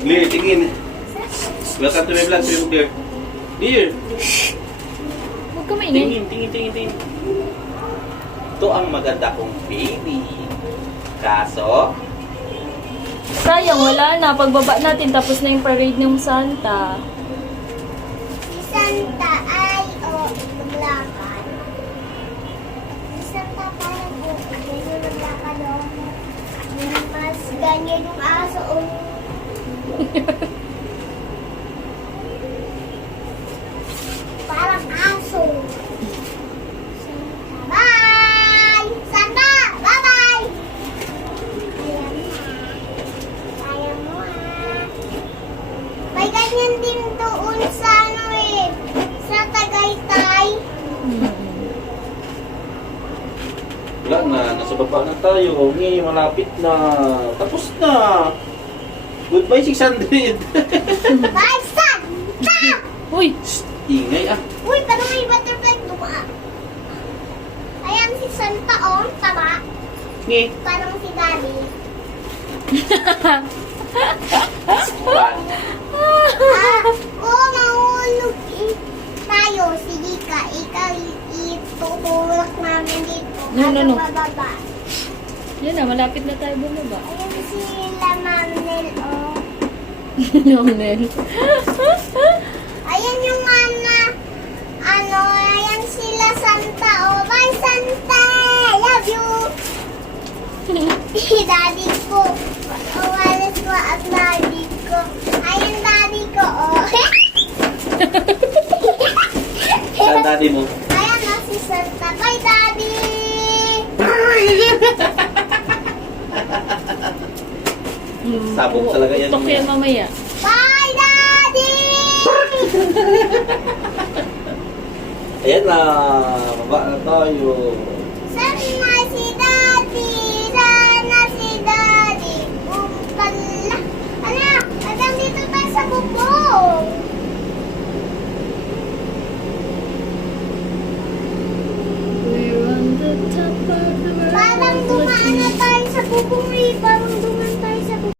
Clear, tingin. Welcome to my vlog, Sir Clear. Clear. Huwag ka maingay. Tingin. Ito ang maganda kong baby. Kaso, Sayang, wala na. Pagbaba natin, tapos na yung parade ng Santa. Si Santa ay naglakad. Si Santa parang ganyan naglakad o. Mas ganyan yung aso o. Parang aso. Bye! Santa! Bye-bye! Ayan mo May ganyan din doon sa sa Tagaytay. wala na. Nasa baba na tayo. Ngayon, malapit na. Tapos na. Goodbye, 600. Bye, Santa! Uy! Ingay ah. Uy, pero may butterfly duma. Ayan si Santa, tama. Ngi. Parang si Daddy. Pan. Mahulog tayo. Sige ka, ikaw itutulak namin dito. No. Bababa. Yan na, malapit na tayo bumaba. Ayan sila, Mamnel, Nonel. Ayan yung ayan sila, Santa, Bye, Santa! Love you! Daddy ko. Walis ko at daddy ko. Ayan daddy ko, Saan daddy mo? Ayan na si Santa. Bye, daddy! Sabog talaga yan. Tok yan mamaya. Bye, daddy! Ayan na. Baba na tayo. Sana si daddy! Sana si daddy! Umpala! Anak, hanggang dito tayo sa bubong! We're on the top of the world. Parang dumaan na tayo sa bubong, Parang